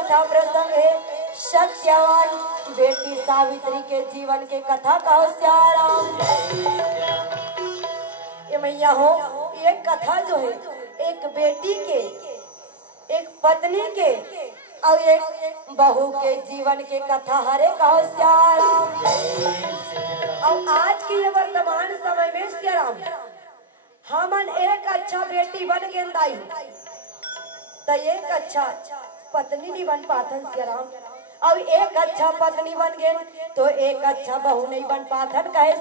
कथा प्रसंग है सत्यवान बेटी सावित्री के जीवन के कथा कहो श्याराम। ये मैया हो, ये कथा जो है एक बेटी के, एक पत्नी के और एक बहू के जीवन के कथा हरे कहो श्याराम। और आज की ये वर्तमान समय में श्याराम हमन एक अच्छा बेटी बन के दाई तो एक अच्छा पत्नी नहीं बन पाथन श्याराम, और एक अच्छा पत्नी बन गए तो एक अच्छा बहू नहीं बन पाथन कहे।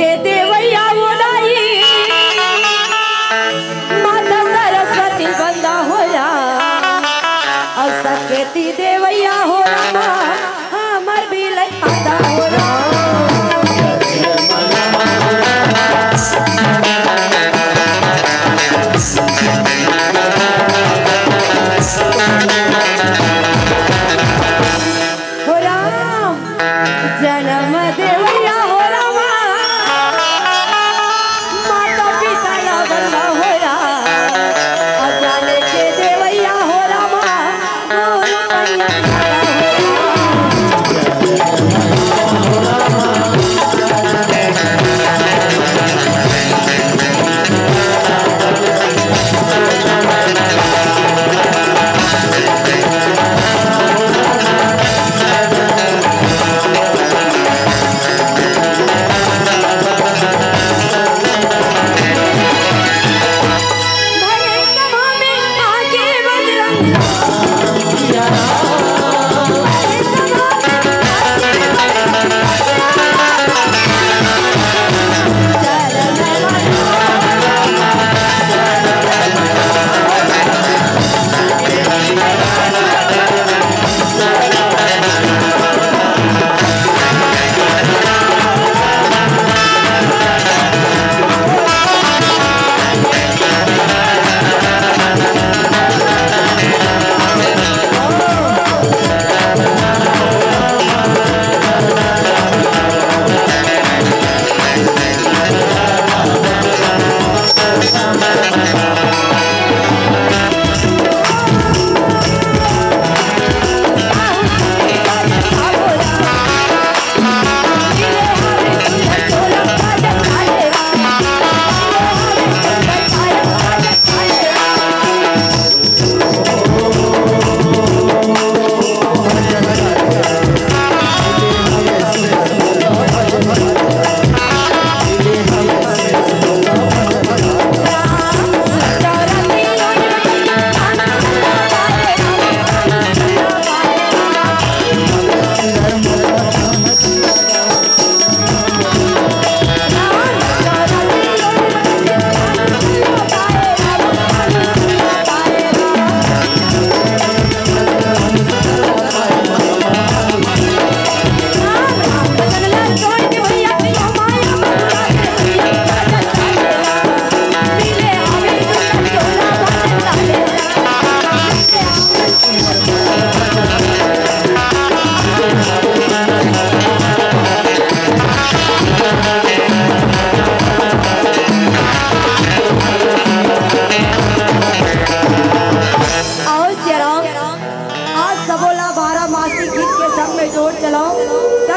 के देवैया बोलाई माता सरस्वती बंदा होला और सकेती देवैया होला हमर भी लइका होला हो राम जन्म देवैया हो रामा माता पिता ला बंदा हो राम जाने के देवैया हो रामा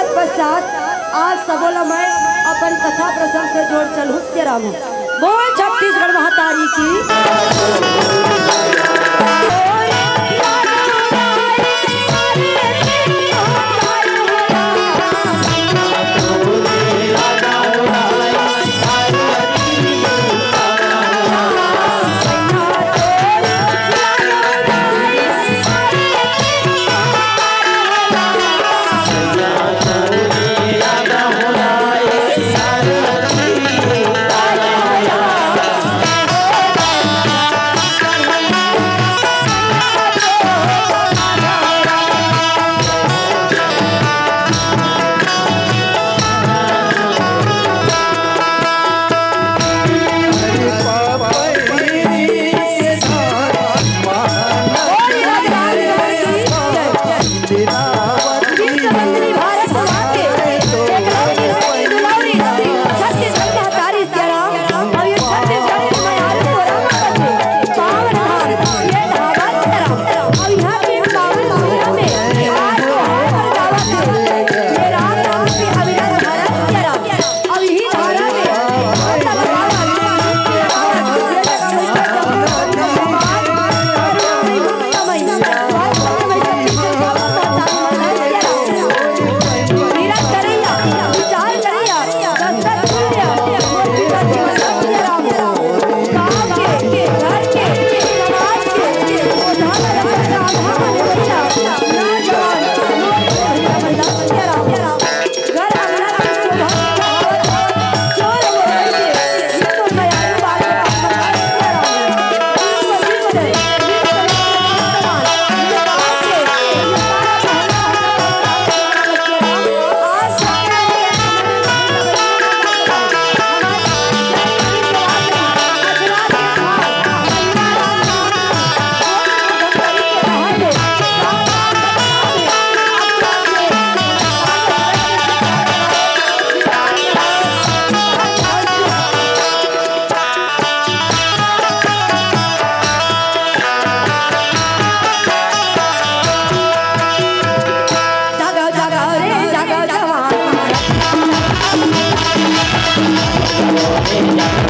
आज सबोला मैं अपन कथा प्रसंग से जोड़ चलूं से राम बोल छत्तीसगढ़ महातारी की Hey!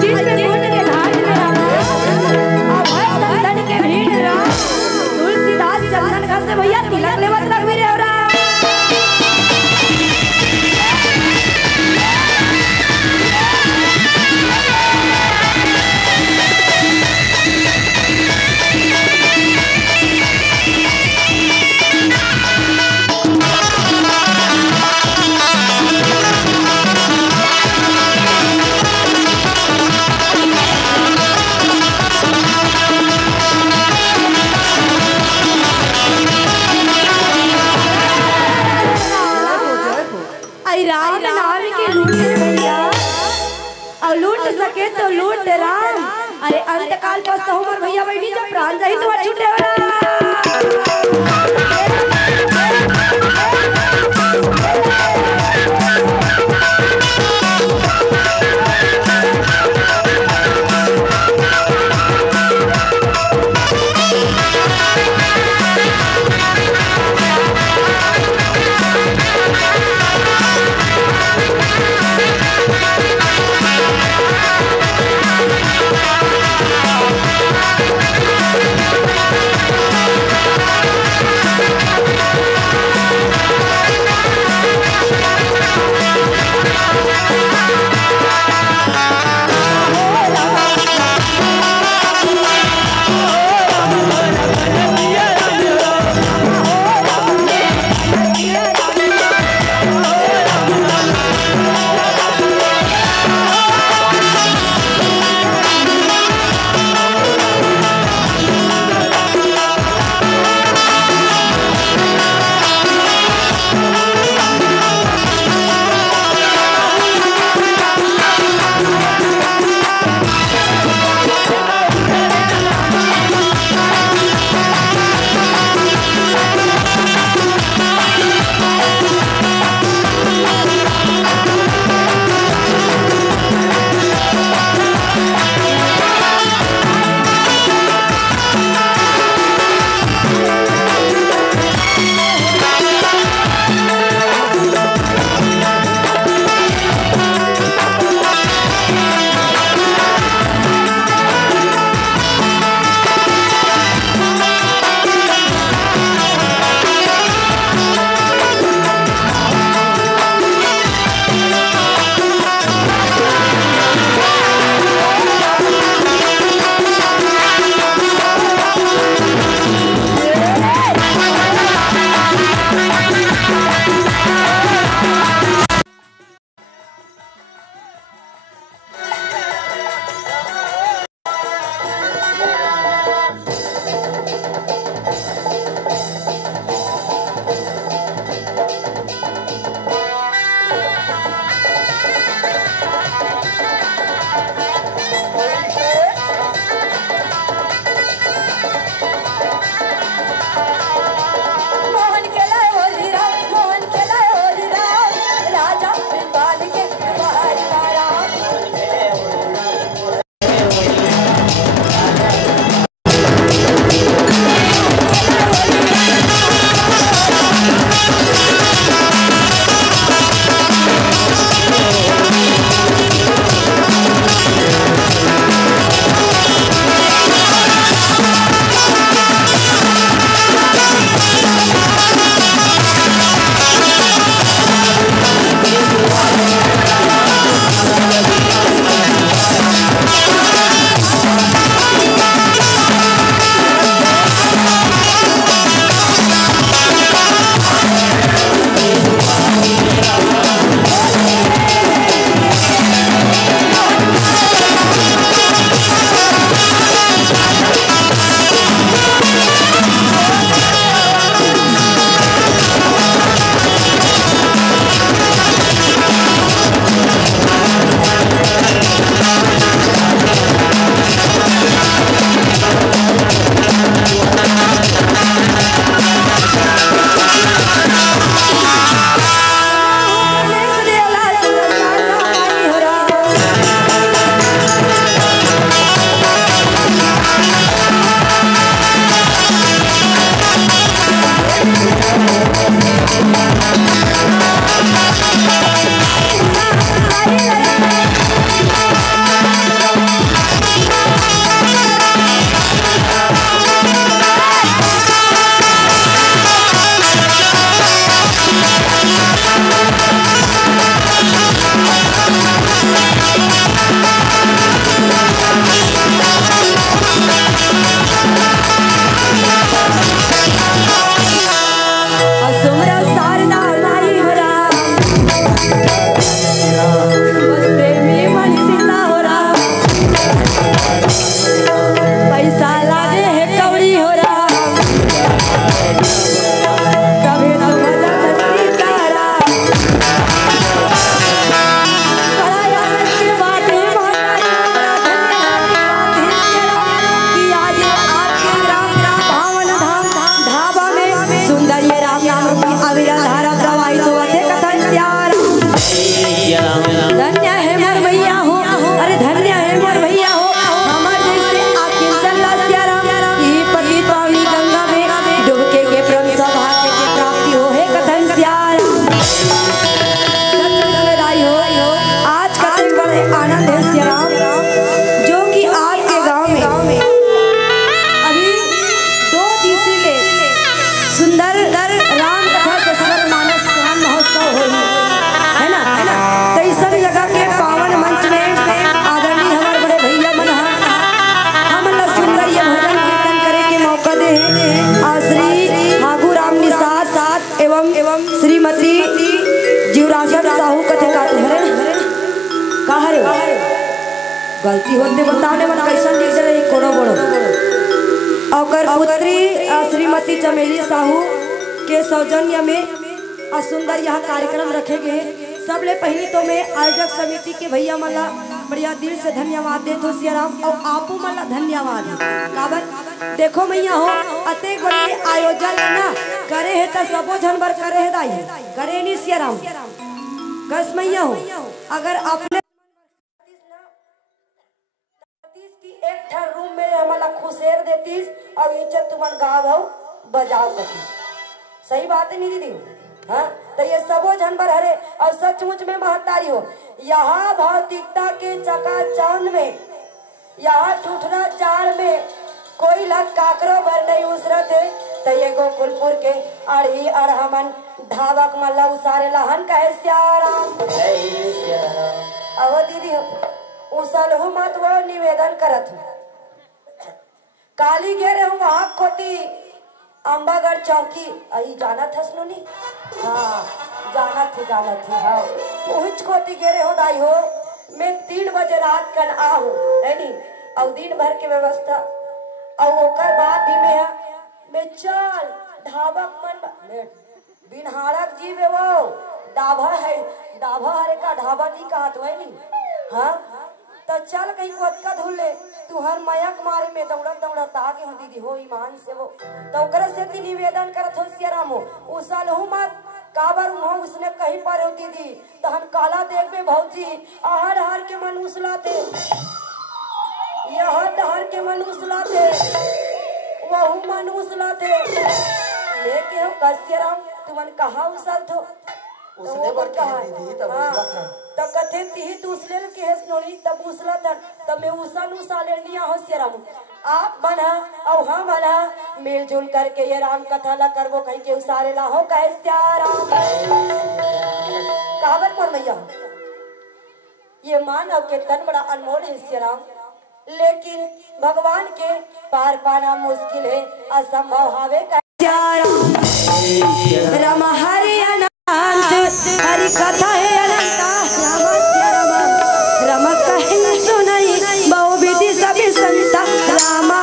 चित्रकूट के घाट में अभय संतन के भीड़ राम तुलसीदास चंदन घर से भैया तिलक लेवत रघुवीर हो रहा। लूट सके तो लूट राम। अरे अंतकाल पस्त उमर भैया बैठी जब प्राण जाही तो छूटे श्रीमती जीवराजन साहू कथे का हरे गलती होते बताने मन कैसा लिख रहे कोनो बड़ो और पुत्री श्रीमती चमेली साहू के सौजन्य में सुंदर यह कार्यक्रम रखेंगे। सबले पहले तो मैं आयोजक समिति के भैया मला बढ़िया दिल से धन्यवाद देते हो सियाराम और आपो मला धन्यवाद काबर देखो मैया हो अते बड़े आयोजन ना करे है तो सबो जनवर करे है दाई करे नहीं सियाराम कस मैया हो अगर आपने एक ठर रूम में हमारा खुशेर देतीस और इज्जत तुम्हार गाँव बजाओ करती सही बात है नहीं दीदी हाँ तो ये सबो जानवर हरे और सचमुच में महतारी हो यहाँ भौतिकता के चकाचौंध में यहाँ ठुठरा चार में कोई लग काकरो भर नहीं उसरत है तो ये गोकुलपुर के अड़ी अड़हमन धावक मल्ला उसारे लहन कहे श्याराम अब दीदी उसलहु मत वो निवेदन करत काली घेरे हूँ वहां खोती अंबागढ़ चौकी अही जाना था सुनी हाँ जाना थी हाँ उच खोती घेरे हो दाई हो मैं 3 बजे रात कन आहू है नी और दिन भर के व्यवस्था और ओकर बाद भी मैं चल ढाबक मन बिनहारक जीव है वो डाभा है डाभा हरे का ढाबा नहीं कहा तो है नी हाँ तो चल कहीं वटका धुल ले तू हर मयक मारे में दौड़त आगे हो दीदी हो ईमान से वो तो ओकरे से ती निवेदन करत हो सियाराम हो उसल हूँ मत काबर हो उसने कहीं पर हो दीदी तो हम काला देख में भौजी आहर हर के मन उसलाते यह हर के मन उसलाते वहु मन उसलाते लेके हो कसियाराम तुमन कहा उसल थो उसने पर कहा दीदी तब उसला था तो कथे ती तू उसले के हेस नोरी तब उसला था तब मैं उसन उसाले लिया हो सियाराम आप बना और हम बना मिलजुल करके ये राम कथा ला करबो कहीं के उसारे ला हो कहे सियाराम कहावत पर भैया ये मानव के तन बड़ा अनमोल है सियाराम लेकिन भगवान के पार पाना मुश्किल है असंभव हावे कहे राम हरि हरि कथा है अनंता राम कहे सुनाई बहु विधि सभी संता रामा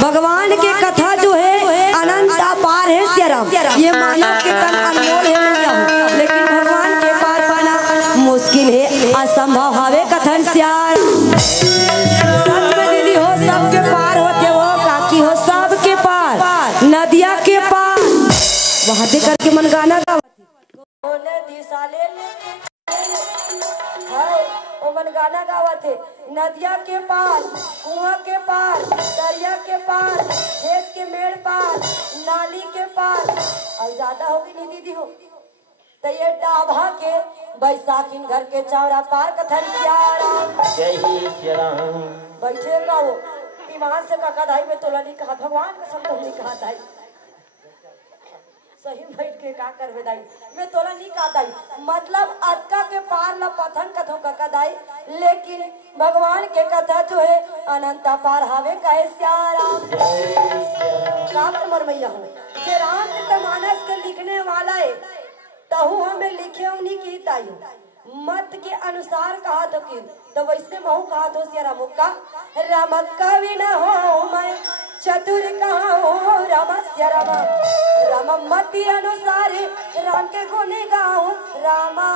भगवान की कथा जो है अनंत अपार है सियाराम ये मानव के तन अनमोल है लेकिन भगवान के पार पाना मुश्किल है असंभव हवे कथन सियाराम सच में दीदी हो सबके पार होते हो काकी हो सबके पार नदिया के पार वहां दे करके मन गाना गावती ओ मन गाना गावत है नदिया के पार कुआं के पार दरिया के पार खेत के मेड़ पार नाली के पार और ज्यादा होगी नहीं दीदी हो तो ये डाभा के बैसाखिन घर के चौरा पार कथन बैठे का वो ईमान से कहा दाई में तोला नहीं कहा भगवान कसम तो नहीं कहा दाई सही बैठ के का करवे दाई मैं तोला नहीं कहा दाई मतलब अटका के पार ला पथन कथो का दाई लेकिन भगवान के कथा जो है अनंता पार हावे कहे सियाराम काबर मर मैया हो जे राम मानस के लिखने वाला है तहु हमें लिखे उन्हीं की ताई मत के अनुसार कहा तो कि तो वैसे महू कहा तो सियाराम का राम कवि न हो मैं चतुर कहा हो राम सियाराम राम मति अनुसार राम के गुण गाऊं रामा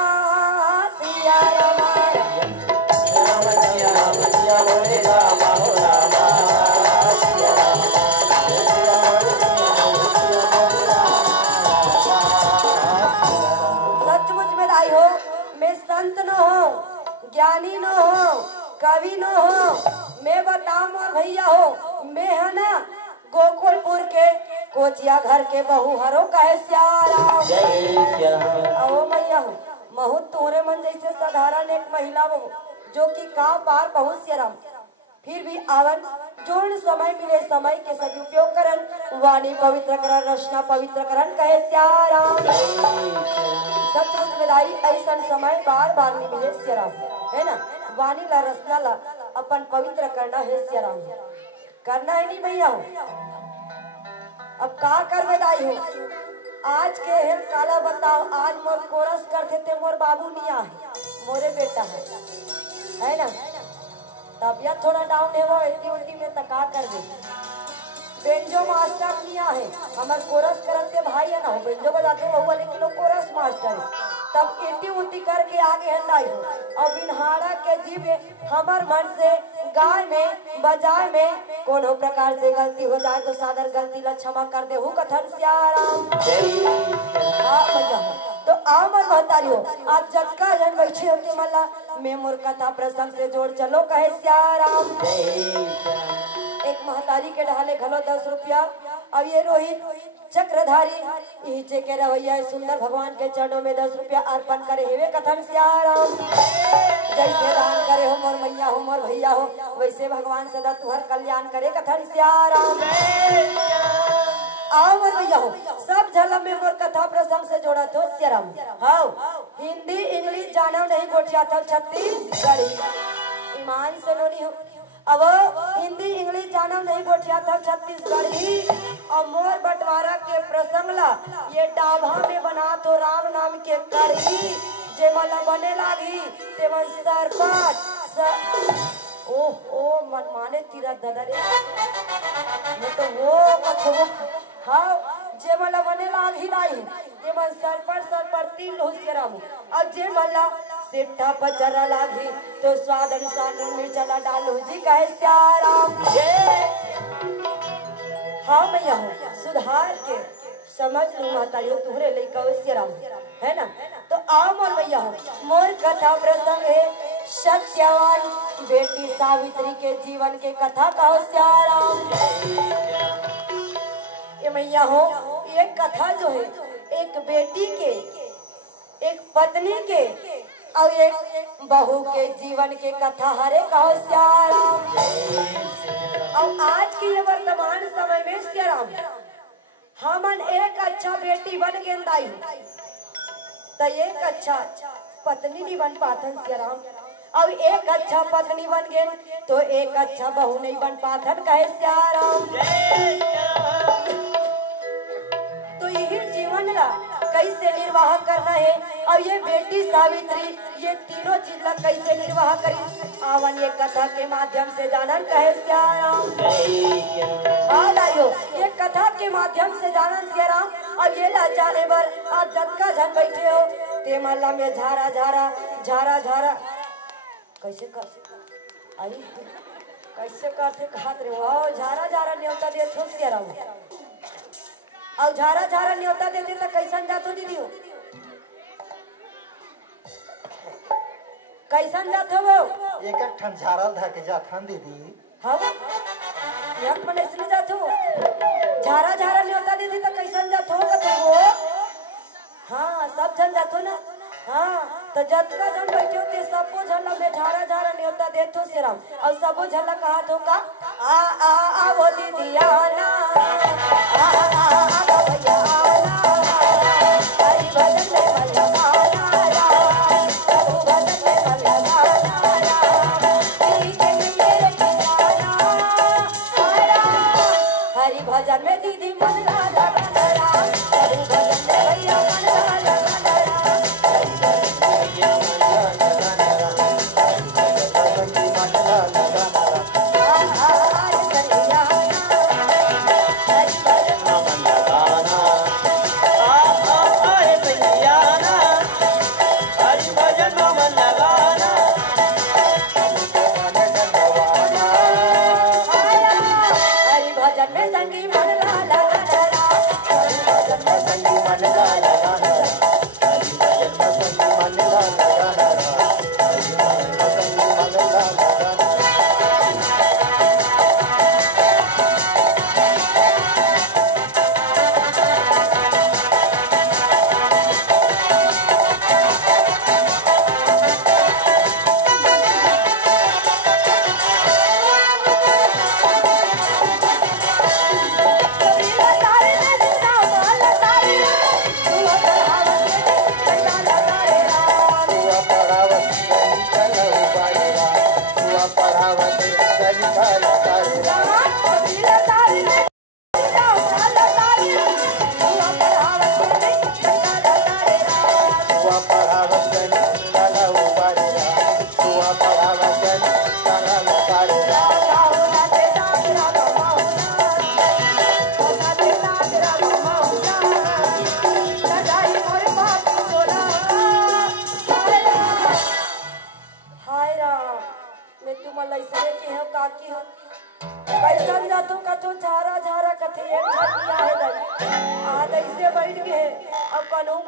सिया सचमुच में आई हो मैं संत न हो ज्ञानी न हो कवि न हो मैं बताऊं और भैया हो मैं है ना गोकुलपुर के कोचिया घर के बहू हरो कहे सियाराम ओ मैया हो महू तोरे मन जैसे साधारण एक महिला वो जो कि का पार पहुंच सियाराम फिर भी आवन जोन समय मिले समय के सदुपयोग करन वाणी पवित्र करन रचना पवित्र करन कहे सियाराम। सचमुच में दाई ऐसा समय बार बार नहीं मिले सियाराम, है ना। वाणी ला रचना ला अपन पवित्र करना है सियाराम, करना है नहीं भैया। अब का कर दाई हो आज के हेर काला बताओ, आज मोर कोरस करते थे मोर बाबू निया है, मोरे बेटा है ना। तबियत थोड़ा डाउन है वो इतनी उल्टी में तका कर दे। बेंजो मास्टर निया है, हमार कोरस करते भाई है ना, बेंजो बजाते हुआ लेकिन वो कोरस मास्टर है। तब इतनी उल्टी करके आगे है लाई हो और बिनहाड़ा के जीवे हमार मन से गाय में बजाय में कोनो प्रकार से गलती हो जाए तो सादर गलती ला क्षमा कर दे। हूँ कथन सियाराम। हाँ भैया तो आमर महतारी हो आप जगका जन बैठे होते मल्ला मैं मोर कथा प्रसंग से जोड़ चलो कहे सियाराम। एक महतारी के ढाले घलो 10 रुपया। अब ये रोहित चक्रधारी नीचे के रवैया सुंदर भगवान के चरणों में 10 रुपया अर्पण करे हेवे कथन सियाराम। जैसे दान करे हो मोर मैया हो मोर भैया हो वैसे भगवान सदा तुहर कल्याण करे कथन सियाराम। आओ मोर भैया हो सब झलम में मोर कथा प्रसंग से जोड़ा तो सियाराम। हाँ हिंदी इंग्लिश जाना नहीं गोठिया था छत्तीसगढ़ी ईमान से नोनी हो। अब हिंदी इंग्लिश जाना नहीं गोठिया था छत्तीसगढ़ी और मोर बंटवारा के प्रसंग ला ये डाभा में बना तो राम नाम के करी जे मला बने लागी ते मन सरपट ओ मन माने तीरा दादा रे मैं तो वो कथो हाँ जे मला बने लागी लाई ते मन सरपट 3 लोहसराम और जे मला सिट्ठा पचरा लागी तो स्वाद अनुसार मिर्चला डालो जी कहे सियाराम। हाँ मैया हो सुधार के समझ लू मातारी हो तुहरे लइका सियाराम है ना। तो आओ मोर मैया हो मोर कथा प्रसंग है सत्यवान बेटी सावित्री के जीवन के कथा कहो सियाराम। ये मैया हो ये कथा जो है एक बेटी के एक पत्नी के और एक बहू के जीवन के कथा हरे कहो सियाराम। और आज की ये वर्तमान समय में सियाराम हमन एक अच्छा बेटी बन गए दाई तो एक अच्छा पत्नी नहीं बन पाथन सियाराम और एक अच्छा पत्नी बन गए तो एक अच्छा बहू नहीं बन पाथन कहे सियाराम। तो यही जीवन ला कैसे निर्वाह करना है और ये बेटी सावित्री ये तीनों चीज ला कैसे निर्वाह करी आवन ये कथा के माध्यम से जानन कहे सियाराम। हाँ दाइयो ये कथा के माध्यम से जानन सियाराम। और ये ला जाने बर आप जतका जन बैठे हो ते मल्ला में झारा झारा झारा झारा कैसे कर आई कैसे करते खात रे हो झारा झारा न्योता दे छो सियाराम। और झारा झारा न्योता दे दिन कैसन जातो दीदी हो कैसन जात हो वो एक ठन झारल धा के जात हन दीदी। हाँ एक मन इसलिए जात हो झारा झारा न्योता दीदी तो कैसन जात हो कतो वो। हाँ सब जन जात हो ना। हाँ तो जतका जन बैठे होते सबो झल्ला में झारा झारा न्योता देतो सिराम और सबो झल्ला कहा तो का आ वो दीदी आना आ भैया आना हरि भजन में भला आना प्रभु भजन में भला आना दीदी मेरे ठिकाना हरि भजन में दीदी मन लाला राम प्रभु भजन में भैया मन लाला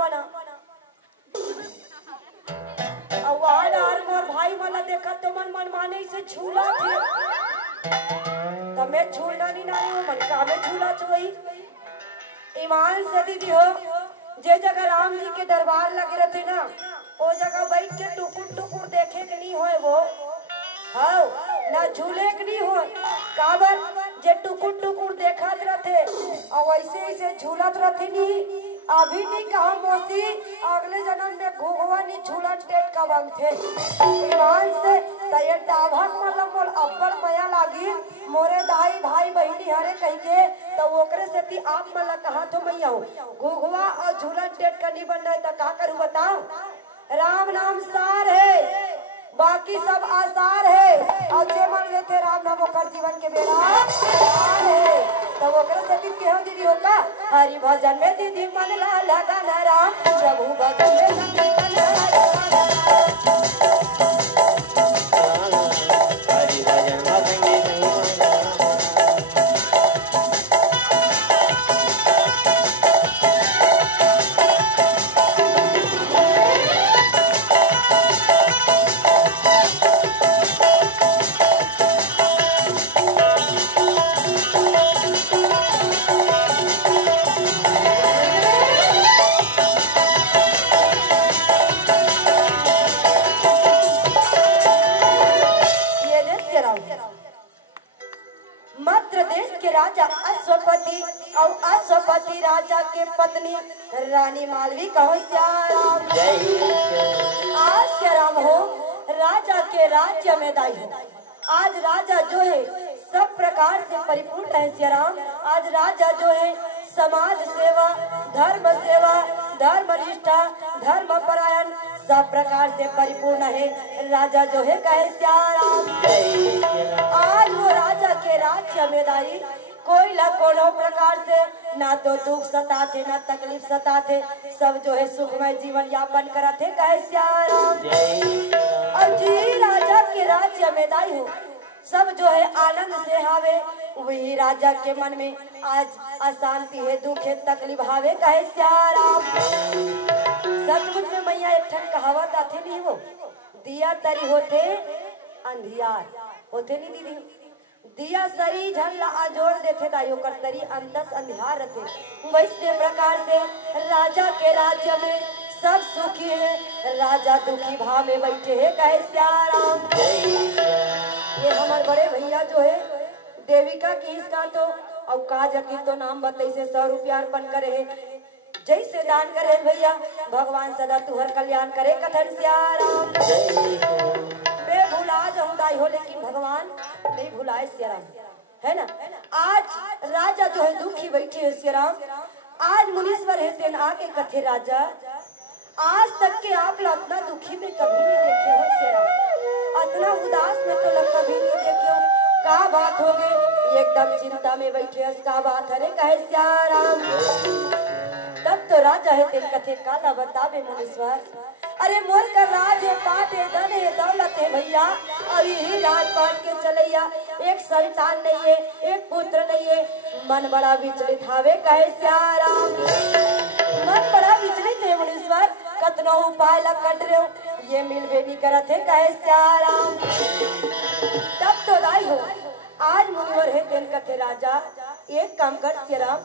बना आवाज आर मोर भाई वाला देखा तो मन माने से झूला थे तमे झूलना नहीं ना हो मन का में झूला वही ईमान से दीदी हो जे जगह राम जी के दरबार लगे रहते ना वो जगह बैठ के टुकुर टुकुर देखे के नहीं होए वो हाँ ना झूले के नहीं हो काबर जे टुकुर टुकुर देखत रहते और वैसे ऐसे झूलत रहते नहीं अभी नहीं कहा मोसी अगले जन्म में घुघवा नहीं झूलत टेट का बंग थे ईमान से तय डाभक मतलब मोर अब्बड़ मया लागी मोरे दाई भाई बहनी हरे कह के तो ओकरे से ती आप मला कहा तो मैया घुघवा और झूलत टेट का नहीं बन रहा तो का करूं बताओ राम नाम सार है बाकी सब आसार है और जे मन लेते राम नाम ओकर जीवन के बेड़ा पार है तो ओकरे से भी केहो दीदी होगा हरि भजन में दीदी मन ला लगाना राम प्रभु भजन में दीदी मन ला लगाना हरि भजन में दीदी अश्वपति राजा के पत्नी रानी मालवी कहो श्याम आज श्याम हो राजा के राज्य में दाई हो आज राजा जो है सब प्रकार से परिपूर्ण है श्याम आज राजा जो है समाज सेवा धर्म निष्ठा धर्म परायण सब प्रकार से परिपूर्ण है राजा जो है कहे श्याम आज वो राजा के राज्य में दाई कोई ला कोनो प्रकार से ना तो दुख सताते ना तकलीफ सताते सब जो है सुखमय जीवन यापन करते कहे श्याम और जी राजा के राज्य में दाई हो सब जो है आनंद से हावे वही राजा के मन में आज अशांति है दुख है तकलीफ हावे कहे श्याम सचमुच में मैया एक ठन कहावत आते नहीं वो दिया तरी होते अंधियार होते नहीं दीदी दिया सरी झल्ला आजोर देते दाइयों कर तरी अंतस अंधियार रहते वैसे प्रकार से राजा के राज्य में सब सुखी है राजा दुखी भाव में बैठे है कहे श्याम ये हमारे बड़े भैया जो है देविका की इसका तो और काजती तो नाम बताई से 100 रुपया अर्पण करे है जैसे दान करे भैया भगवान सदा तुहर कल्याण करे कथन श्याम भुला जाऊं दाई हो लेकिन भगवान नहीं भुलाए श्याम है ना आज राजा जो है दुखी बैठे है श्याम आज मुनीश्वर है तेन आगे कथे राजा आज तक के आप लोग अपना दुखी में कभी नहीं देखे हो श्याम इतना उदास में तो लोग कभी नहीं देखे हो का बात हो गए एकदम चिंता में बैठे का बात हरे कहे श्याम तब तो राजा है तेन कथे काला बतावे मुनीश्वर अरे मोर का राज है पाट है धन है दौलत है भैया और यही राज पाट के चलैया एक संतान नहीं है एक पुत्र नहीं है मन बड़ा विचलित हावे कहे श्याम मन बड़ा विचलित है मुनीश्वर कतनो उपाय ला कट रहे हो ये मिलबे नहीं करत है कहे श्याम तब तो दाई हो आज मुनिवर है तेन कथे राजा एक काम कर श्याम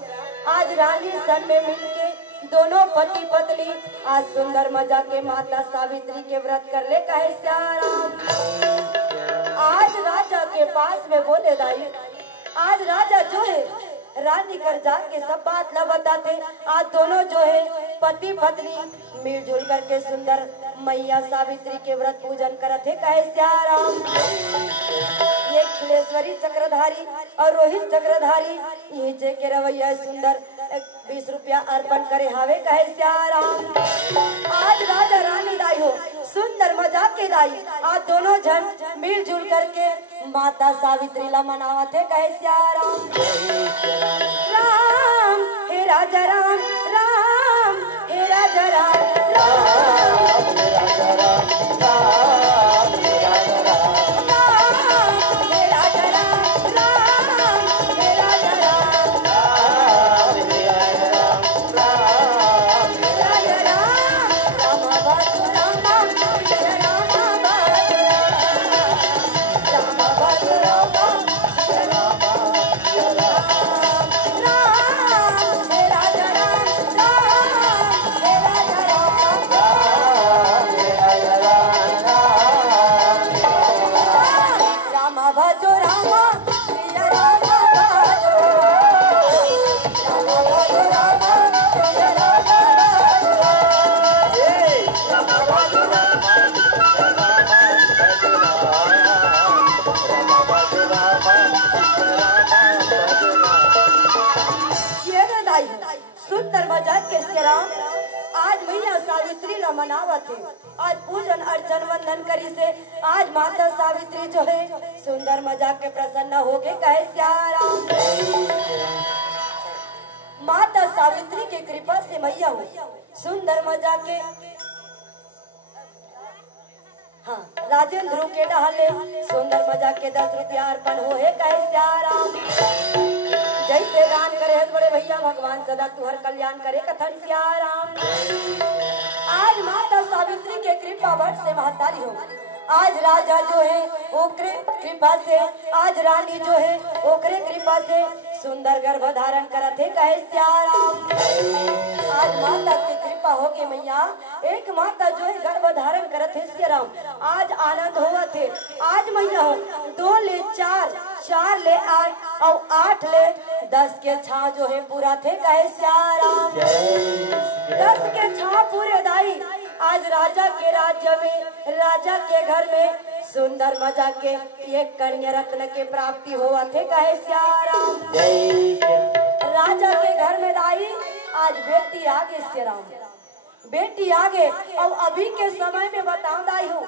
आज रानी सन में मिलके दोनों पति पत्नी आज सुंदर मजा के माता सावित्री के व्रत कर ले कहे श्याम आज राजा के पास में बोले दाई आज राजा जो है रानी कर जाके सब बात न बताते आज दोनों जो है पति पत्नी मिलजुल करके सुंदर मैया सावित्री के व्रत पूजन करते कहे श्याम ये खिलेश्वरी चक्रधारी और रोहित चक्रधारी यही जे के रवैया सुंदर 20 रुपया अर्पण करे हावे कहे श्याम आज राजा रानी दाई हो सुंदर मजाक के दाई आज दोनों जन मिलजुल करके माता सावित्री ला मनावते कहे श्याम राम हे राजा राम राम हे राजा राम राम हे राजा राम राम हे राजा राम राम हे राजा राम राम हे राजा राम राम हे राजा राम राम हे राजा राम राम आज मैया सावित्री ला मनावत है। आज पूजन अर्चन वंदन करी से आज माता सावित्री जो है सुंदर मजाक के प्रसन्न हो के कहे श्याराम। माता सावित्री के कृपा से मैया हो सुंदर मजाक के हाँ राजेंद्र के डहाले सुंदर मजाक के 10 रुपया अर्पण हो है कहे श्याराम। जैसे दान करे बड़े भैया भगवान सदा तुहर कल्याण करे कथन श्याराम। आज माता सावित्री के कृपा वर्ष से महतारी हो। आज राजा जो है ओकरे कृपा से आज रानी जो है ओकरे कृपा से सुंदर गर्भ धारण करत है कहे श्याराम। आज माता की कृपा हो के मैया एक माता जो है गर्भ धारण करत है श्याराम। आज आनंद हुआ थे। आज मैया हो 2 ले 4 4 ले 8 और 8 ले 10 के 6 जो है पूरा थे कहे श्याराम। 10 के 6 पूरे दाई आज राजा के राज्य में राजा के घर में सुंदर मजा के एक कन्या रत्न के प्राप्ति हुआ थे कहे श्याराम। राजा के घर में दाई आज बेटी आगे श्याराम बेटी आगे। और अभी के समय में बताऊं दाई हो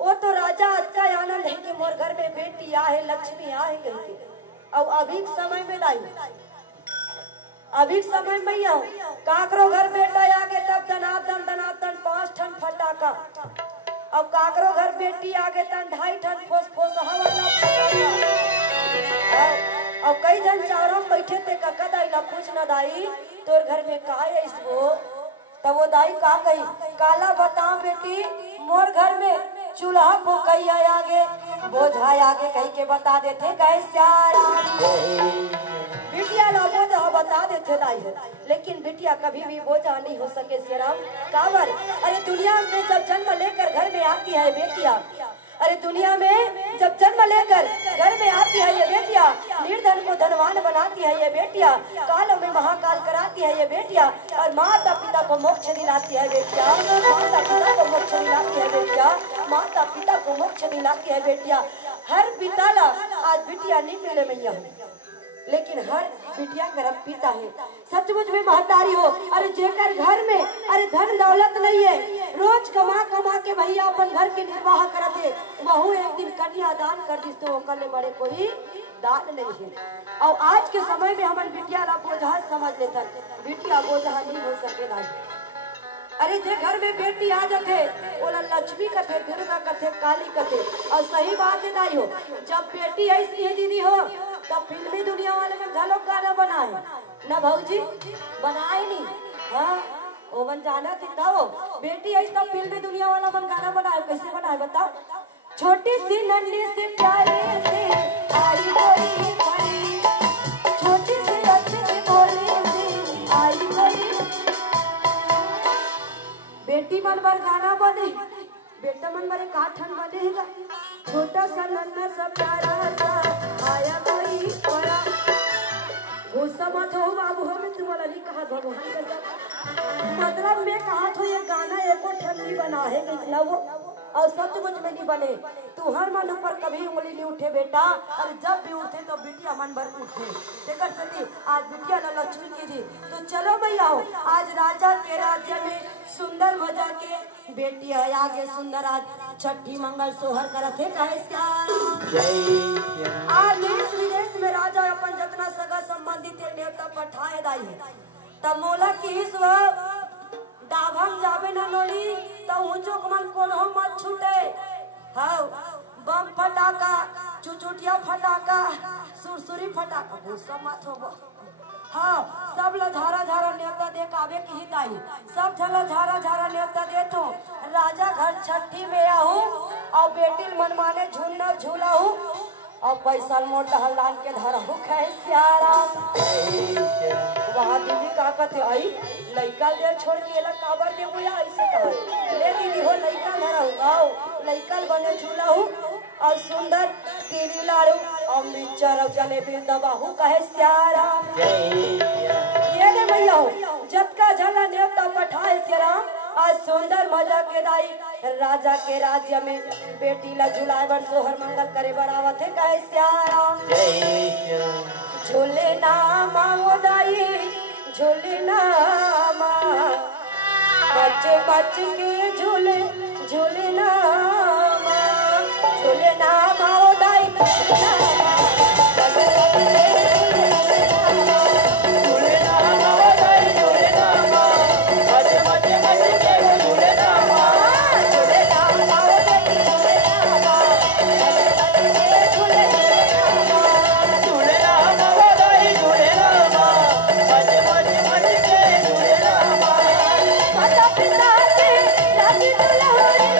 वो तो राजा आज का आनंद है कि मोर घर में बेटी आहे लक्ष्मी आहे कहते। और अभी समय में दाई अभी समय में यह काकरो घर बेटा आगे तब दनादन दनादन 5 ठन फटाका। अब काकरो घर बेटी आगे तन 2.5 ठन फोस फोस हवा अब कई जन चारों बैठे थे कका दाई ला पूछ न दाई तोर घर में का है इसको। तब वो दाई का कही काला बताओ बेटी मोर घर में चूल्हा फूकैया आगे बोझा आगे कही के बता देते कहे श्याराम। बिटिया ला बोझा बता देते दाई हो लेकिन बिटिया कभी भी बोझा नहीं हो सके श्याराम। काबर अरे दुनिया में जब जन्म लेकर घर में आती है बेटिया अरे दुनिया में जब जन्म लेकर घर में आती है ये बेटिया निर्धन को धनवान बनाती है ये बेटिया काल में महाकाल कराती है ये बेटिया और माता पिता को मोक्ष दिलाती है बेटिया। माता पिता को मोक्ष दिलाती है बेटिया माता पिता को मोक्ष दिलाती है बेटिया। हर पिता ला आज बिटिया नहीं मिले मैया लेकिन हर बिटिया का पिता है सचमुच में महतारी हो। अरे जेकर घर में अरे धन दौलत नहीं है रोज कमा कमा के भैया अपन घर के निर्वाह करते वहू एक दिन कन्या दान कर दी तो कल बड़े कोई दान नहीं है। और आज के समय में हमन बिटिया ला बोझा समझ लेता बिटिया बोझा नहीं हो सकेला। अरे जे घर में बेटी आ जाते ओला लक्ष्मी कथे दुर्गा कथे काली कथे। और सही बात है दाई हो जब बेटी ऐसी है दीदी हो तब फिल्मी दुनिया वाले में घलोक गाना बनाए न भौजी बनाए नहीं। हाँ वो मन जाना था वो बेटी ऐसी तब फिल्मी दुनिया वाला मन गाना बनाए कैसे बनाए बताओ। छोटी सी नन्ही से प्यारे से आई कोई बड़ी छोटी सी अच्छी सी बोली सी आई कोई बेटी मन पर गाना बने बेटा मन मरे काठन बनेगा छोटा सा नन्हा सा प्यारा सा आया कोई बड़ा गुस्सा मत हो बाबू हमें तुम्हारा नहीं कहा भगवान का मतलब मैं कहा तो ये गाना एको ठंडी बना है निकला वो और सचमुच में नहीं बने। तू हर मन ऊपर कभी उंगली नहीं उठे बेटा और जब भी उठे तो बिटिया मन भर उठे देखकर सती आज बिटिया न लक्ष्मी की जी। तो चलो भैया हो आज राजा के राज्य में सुंदर मजा के बेटी है आगे सुंदर आज छठी मंगल सोहर करत है कहे श्याम। आज देश विदेश में राजा अपन जितना सगा संबंधित नेता पठाए दाई है तब मोला की डाभम जाबे न नोली तो ऊंचो कमल कोनो मत छूटे। हाँ बम फटाका चुचुटिया फटाका सुरसुरी फटाका गुस्सा मत हो। हाँ सब ला झारा झारा नेता देख आवे की दाई सब झला झारा झारा नेता देतो राजा घर छठी में आहू और बेटी मन माने झूलना झूला हूँ और पैसा मोटा हलान के धरा हूँ कहे श्याराम। वहाँ दीदी का कहते आई लड़का ले छोड़ के ला काबर दे बुया ऐसे कहा ले दीदी हो लड़का धरा हूँ आओ लड़का बने झूला हूँ और सुंदर तीली लाड़ू और मिर्चर और जलेबी दबा हूँ कहे श्याराम। ये ने भैया हो जब का झला नेता पठाए श्याराम आज सुंदर मजा के दाई राजा के राज्य में बेटी ला झुलाए बर सोहर मंगल करे बरावत है कहे श्याराम। झूले ना मांगो दाई झूलना माँ बच बच के झूले झूलना माँ झूलना माँ ओ दाई झूलना माँ बच बच के झूलना माँ ओ दाई झूलना माँ बच बच के झूलना माँ झूलना माँ ओ दाई झूलना माँ बच बच के झूलना माँ झूलना माँ ओ दाई झूलना माँ बच बच के झूलना माँ माता पिता के राखी दुलारी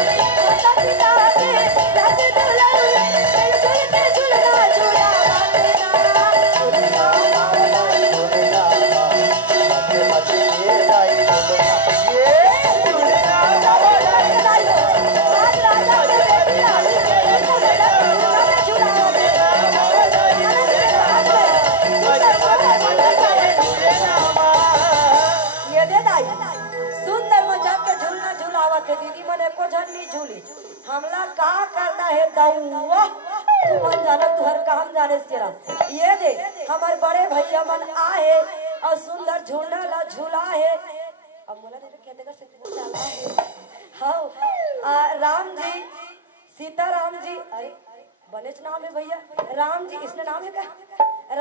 माता पिता के राखी दुलारी मिलजुल के झूलना झूला झूलना माँ ओ दाई झूलना मचे मचे ये दाई झूलना झूलना माँ ओ दाई दाई आज राजा के बेटी रानी के झूलना झूला माँ ओ दाई ये दे दाई सुंदर मजाक के झूलना झूलावत है दीदी मने को झन्नी झूली हमला का करना है दौआ तू मन जाना तू हर काम जाने तेरा ये दे हमार बड़े भैया मन आए और सुंदर झूलना ला झूला है अब मोला दे कहते कर सकते चला है हाँ राम जी सीताराम जी अरे बनेच नाम है भैया राम जी इसमें नाम है क्या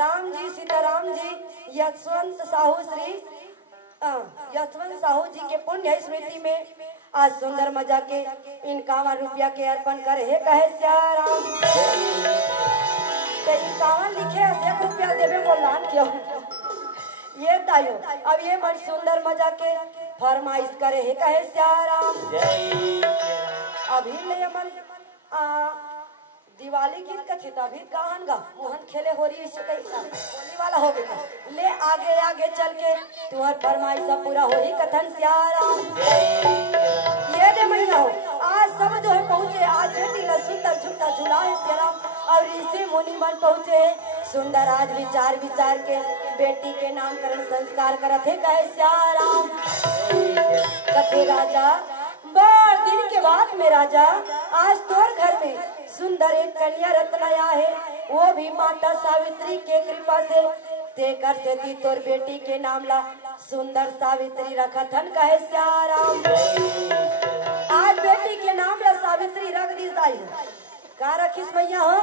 राम जी सीताराम जी यशवंत साहू श्री यशवंत साहू जी के पुण्य स्मृति में आज सुंदर मजा के 51 रुपया के अर्पण करे है कहे श्याराम 51 लिखे 1 रुपया देवे बोलान क्यों ये तायो अब ये बड़ी सुंदर मजा के फरमाइश करे है कहे श्याराम अभी ले मन दिवाली गीत का थी अभी गाहन गा मोहन खेले हो रही होली वाला हो गया ले आगे आगे चल के तुम्हार फरमाइश सब पूरा हो ही कथन श्याराम ये दे मैया हो आज सब जो है पहुँचे आज बेटी ला सुंदर झूला झूला है श्याराम और ऋषि मुनि मन पहुँचे सुंदर आज विचार विचार के बेटी के नामकरण संस्कार करत है कहे श्याराम कथे राजा बड़ दिन के बाद में राजा आज तोर घर में सुंदर एक कन्या रत्न आया है वो भी माता सावित्री के कृपा से तेकर से दी तोर बेटी के नाम ला सुंदर सावित्री रखथन कहे श्याराम आज बेटी के नाम ला सावित्री रख दी दाई का रखिस भैया हो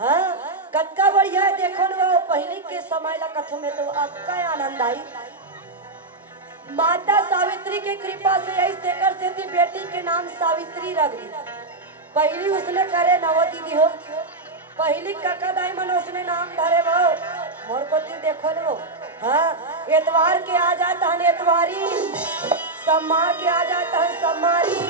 हाँ कतका बढ़िया है देखो न वो पहले के समय ला कथो में तो आपका आनंद आई माता सावित्री के कृपा से ऐसे तेकर से दी बेटी के नाम सावित्री रख दी पहली उसने करे नवो दीदी हो पहली काका दाई मन उसने नाम धरे वो मोर को ती देखो लो हाँ एतवार के आ जाता है एतवारी सम्मार के आ जाता है सम्मारी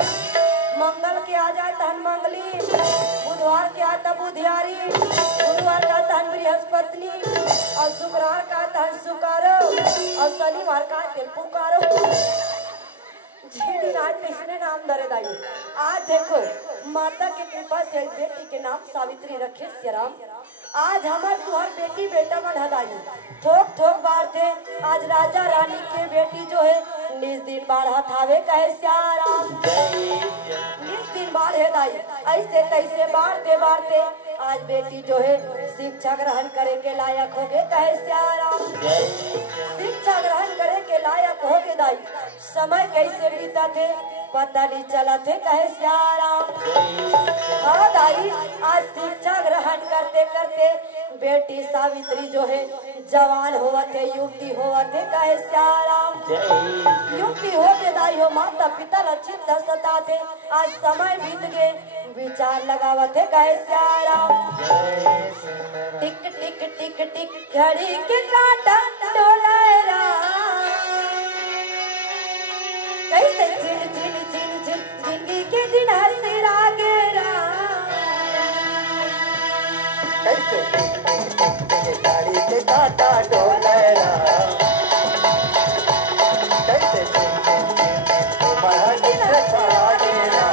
मंगल के आ जाता है मंगली बुधवार के आता बुधियारी गुरुवार का आता है बृहस्पति और शुक्रवार का आता है सुकारो और शनिवार का आता है पुकारो इसने नाम धरे दाई आज देखो माता के कृपा से बेटी के नाम सावित्री रखे श्याराम आज हमार तुहर बेटी बेटा मन हदाई थोक थोक बार थे आज राजा रानी के बेटी जो है निज दिन बाढ़त हावे कहे श्याराम निज दिन बाढ़ है दाई ऐसे तैसे बाढ़ते आज बेटी जो है शिक्षा ग्रहण करे के लायक हो गए कहे श्याराम शिक्षा ग्रहण करे के लायक हो गए दाई समय कैसे बीता थे पता नहीं चला थे कहे श्याराम हाँ दाई आज शिक्षा ग्रहण करते करते बेटी सावित्री जो है जवान हुआ थे युवती हुआ थे कहे श्याराम युवती हो के दाई हो माता पिता चिंता सता थे आज समय बीत गए विचार लगावा थे कहे श्याराम टिक टिक टिक टिक घड़ी के काटा डोलारा कैसे झिन झिन झिन झिन जिंदगी के दिन हंसरा गेरा कैसे गाड़ी के काटा डोलरा कैसे तुम्हारा दिन हंसरा गेरा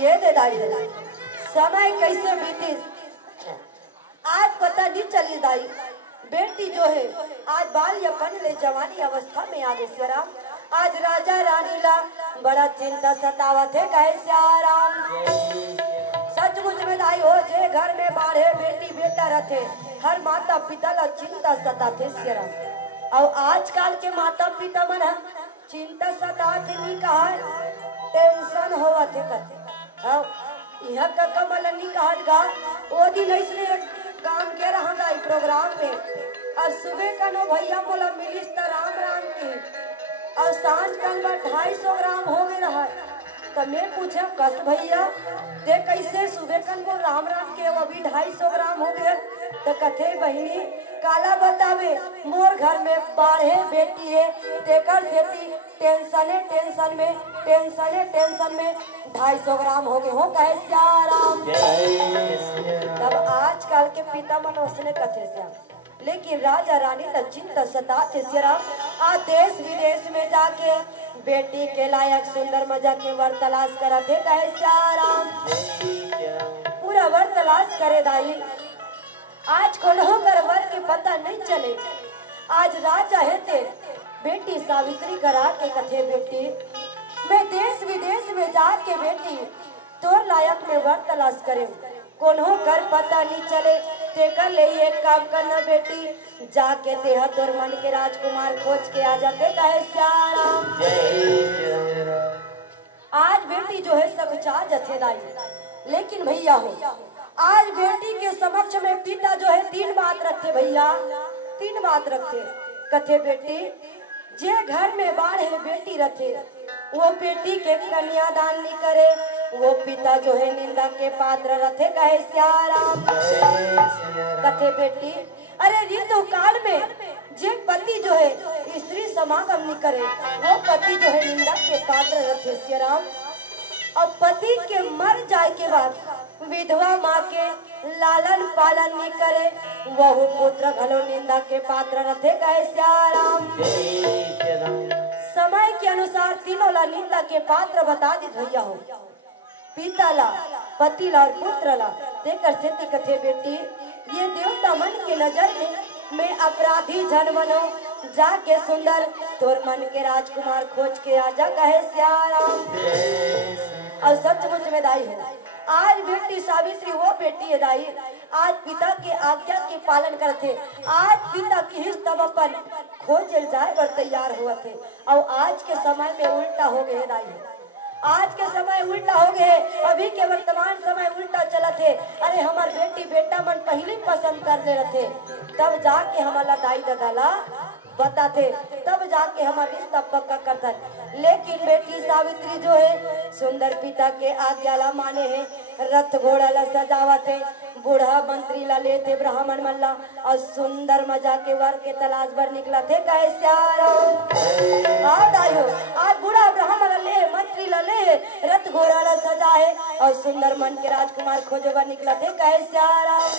ये दे दाई समय कैसे बीती आज पता नहीं चली दाई। बेटी जो है आज बाल्यपन ले जवानी अवस्था में आ गई सियाराम। आज राजा रानी ला बड़ा चिंता सतावत है कहे सियाराम। सचमुच में दाई हो जे घर में बाढ़े बेटी बेटा रहते हर माता पिता ला चिंता सताते सियाराम। और आजकल के माता पिता मन चिंता सताते नहीं कहा टेंशन होवा थे कहते यह का कमल नहीं कहत गा वो दिन ऐसे काम के रहा गाई प्रोग्राम में और सुबह का नो भैया बोला मिलिस त राम राम की और सांझ कल 250 ग्राम हो गए रहा। तो मैं पूछा कस भैया दे कैसे सुबह कन को राम राम के वो अभी 250 ग्राम हो गए। तो कथे बहिनी काला बतावे मोर घर में बाढ़े बेटी है तेकर सेती टेंशन में 250 ग्राम हो गए हो कहे सियाराम। तब आजकल के पिता मन उसने कथे श्याम लेकिन राजा रानी त चिंता सताते सियाराम। आ देश विदेश में जाके बेटी के लायक सुंदर मजा के वर तलाश करते कहे सियाराम। पूरा वर तलाश करे दाई आज कोनो कर वर के पता नहीं चले। आज राजा है ते बेटी सावित्री करा के कथे बेटी मैं देश विदेश में जाके बेटी तोर लायक में वर तलाश करे कोनो कर पता नहीं चले ते कर ले एक काम करना बेटी जाके तेहा तोर मन के राजकुमार खोज के आ जाते कहे सियाराम। आज बेटी जो है सब चाह जथे दाई लेकिन भैया हो आज बेटी के समक्ष में पिता जो है 3 बात रखते भैया 3 बात रखते कथे बेटी जे घर में बाढ़ है बेटी रखे वो बेटी के कन्यादान नहीं करे वो पिता जो है निंदा के पात्र रखे कहे सियाराम। कथे बेटी अरे ऋतु काल में जे पति जो है स्त्री समागम नहीं करे वो पति जो है निंदा के पात्र रखे सियाराम। और पति के मर जाए के बाद विधवा माँ के लालन पालन नहीं करे वह पुत्र घलो निंदा के पात्र रखे गए सियाराम। समय के अनुसार तीनों ला निंदा के पात्र बता दी भैया हो पिता ला पति ला और पुत्र ला देकर सेती कथे बेटी ये देवता मन के नजर में मैं अपराधी जन बनो जाके सुंदर तोर मन के राजकुमार खोज के आजा कहे सियाराम। और सचमुच में दाई है आज बेटी सावित्री वो बेटी है दाई आज पिता के आज्ञा के पालन करते आज पिता की हित तब अपन खोज जाए पर तैयार हुआ थे। और आज के समय में उल्टा हो गए दाई आज के समय उल्टा हो गए अभी के वर्तमान समय उल्टा चला थे। अरे हमार बेटी बेटा मन पहले पसंद कर ले रहे तब जाके हमारा दाई दादा बताते तब जाके हमारा रिश्ता पक्का करता। लेकिन बेटी सावित्री जो है सुंदर पिता के आज्ञा ला माने है रथ घोड़ा ला सजावत है बूढ़ा मंत्री ला लेते ब्राह्मण मल्ला और सुंदर मजा के वर के तलाश पर निकला थे कहे सियाराम। आज बूढ़ा ब्राह्मण ले मंत्री ला ले रथ घोड़ा ला सजाए और सुंदर मन के राजकुमार खोजे बर निकला थे कहे सियाराम।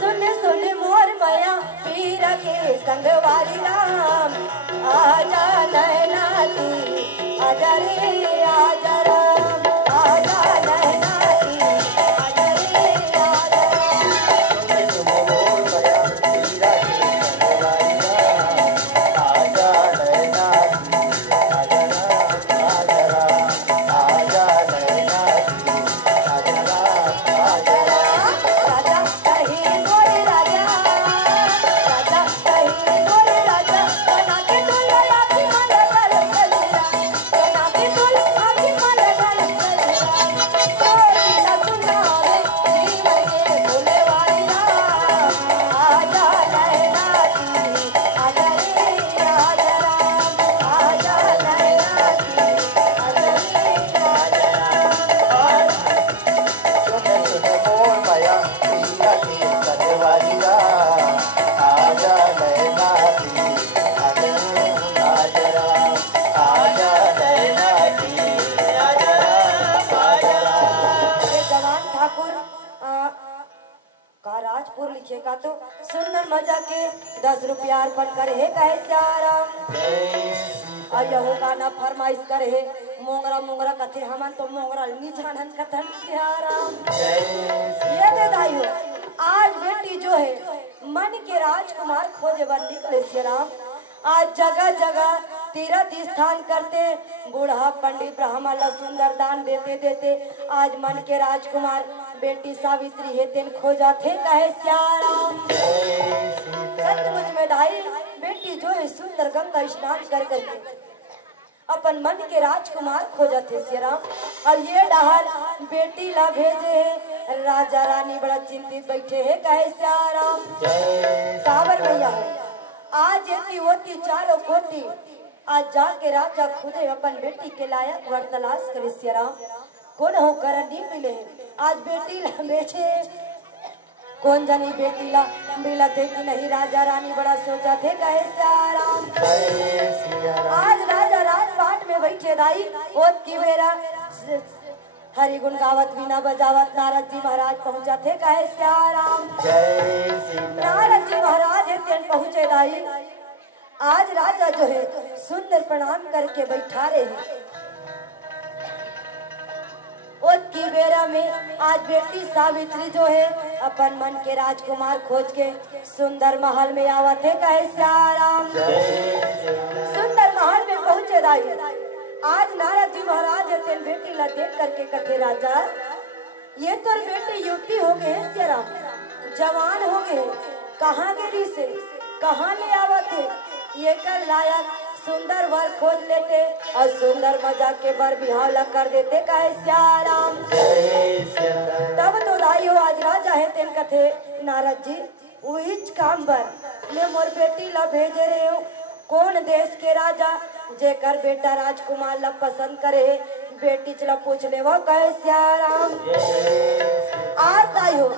सुने सुने मोर माया पीर के संगवारी राम आजा नैना ती आजा रे आजा राम आजा नैना ती आजा रे आजा राजपुर लिखेगा तो सुंदर मजा के 10 रुपया अर्पण करे है कहे सियाराम। और यह गाना फरमाइश करे है मोंगरा मोंगरा कथे हमन तो मोंगरा नहीं जानन कथन सिया राम। जय ये दे दाइयो आज बेटी जो है मन के राजकुमार खोजे बर निकले सिया राम। आज जगह जगह तीर्थ स्थान करते बूढ़ा पंडित ब्राह्मण ला सुंदर दान देते देते आज मन के राजकुमार बेटी सावित्री है तेन खोजा थे कहे श्याराम। सचमुच में दाई बेटी जो है सुंदर गंगा स्नान कर करके अपन मन के राजकुमार खोजा थे श्याराम। और ये डहर बेटी ला भेजे है राजा रानी बड़ा चिंतित बैठे है कहे श्याराम। सावर भैया आज ये होती चारों कोटी आज जाके राजा खुदे अपन बेटी के लायक वर तलाश करे श्याराम। कौन हो कर नहीं मिले आज बेटी ला बेचे कौन जानी बेटी ला मिला थे कि नहीं राजा रानी बड़ा सोचा थे कहे श्याराम। आज राजा राजपाट में बैठे दाई ओत की बेरा हरि गुण गावत बिना बजावत नारद जी महाराज पहुंचा थे कहे श्याराम। नारद जी महाराज तेन पहुंचे दाई आज राजा जो है सुंदर प्रणाम करके बैठा रहे हैं। ओत की बेरा में आज बेटी सावित्री जो है अपन मन के राजकुमार खोज के सुंदर महल में आवत है कहे श्याराम। सुंदर महल में पहुंचे दाई आज नारद जी महाराज तेन बेटी ला देख करके कथे राजा ये तो बेटी युवती हो गए श्याराम जवान हो गए कहाँ गिरी से कहाँ ले आवत है ये कर लायक सुंदर वर खोज लेते और सुंदर मजा के बर बिहावला कर देते कहे श्याराम। तब तो दाइयो आज राजा है तेन कथे नारद जी वही काम बर ले मोर बेटी ला भेजे रहे हो कौन देश के राजा जेकर बेटा राजकुमार ला पसंद करे बेटी चला पूछ ले वो कहे श्याराम। आज दाइयो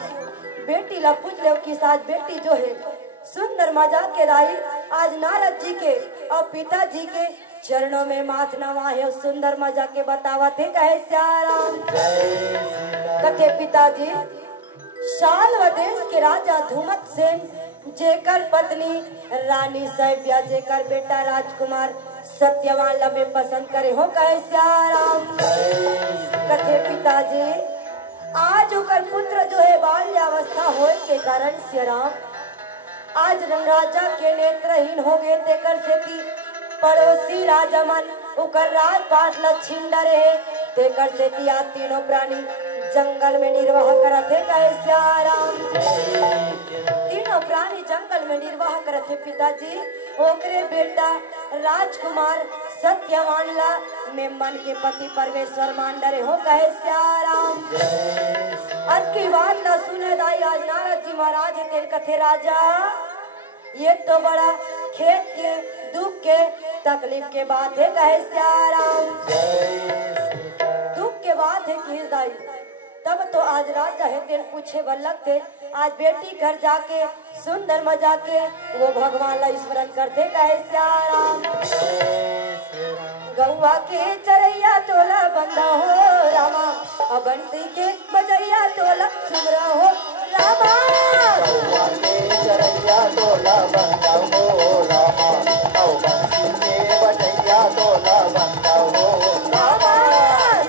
बेटी ला पूछ ले कि आज बेटी जो है सुंदर मजा के दाई आज नारद जी के और पिताजी के चरणों में माथ नवाए सुंदर मजा के बतावा थे कहे श्याराम। कथे पिताजी शाल व देश के राजा धूमत सेन जेकर पत्नी रानी सैव्या जेकर बेटा राजकुमार सत्यवान में पसंद करे हो कहे श्याराम। कथे पिताजी आज ओकर पुत्र जो है बाल्यावस्था होए के कारण श्याराम आज राजा के नेत्रहीन हो गए तेकर से पड़ोसी राजा मन उकर राजपाट ल छीन रहे तेकर से तीनों प्राणी जंगल में निर्वाह करत है कहे श्याराम। तीनों प्राणी जंगल में निर्वाह करत है पिताजी ओकरे बेटा राजकुमार सत्यवान ला में मन के पति परमेश्वर मान डरे हो कहे श्याराम। आज की बात न सुने दाई आज नारद जी महाराज तेल कथे राजा ये तो बड़ा खेत के दुख के तकलीफ के बात है कहे श्याराम। दुख के बात है कि दाई तब तो आज राजा है तेल पूछे बल्लक थे आज बेटी घर जाके सुंदर मजा के वो भगवान ला स्मरण करते कहे श्याराम। गौवा के चरैया तोला बंदा हो रामा और बंसी के बजैया तोला सुमरा हो रामा। गौवा के चरैया तोला बंदा हो रामा और बंसी के बजैया तोला बंदा हो रामा।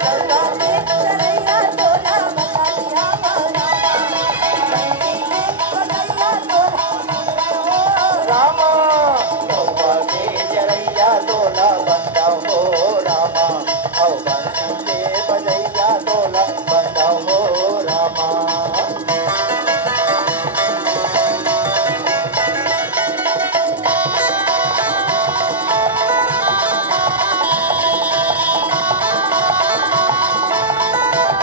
गौवा के चरैया तोला बंदा दिया रामा बंसी के बजैया तोला सुमरा हो रामा।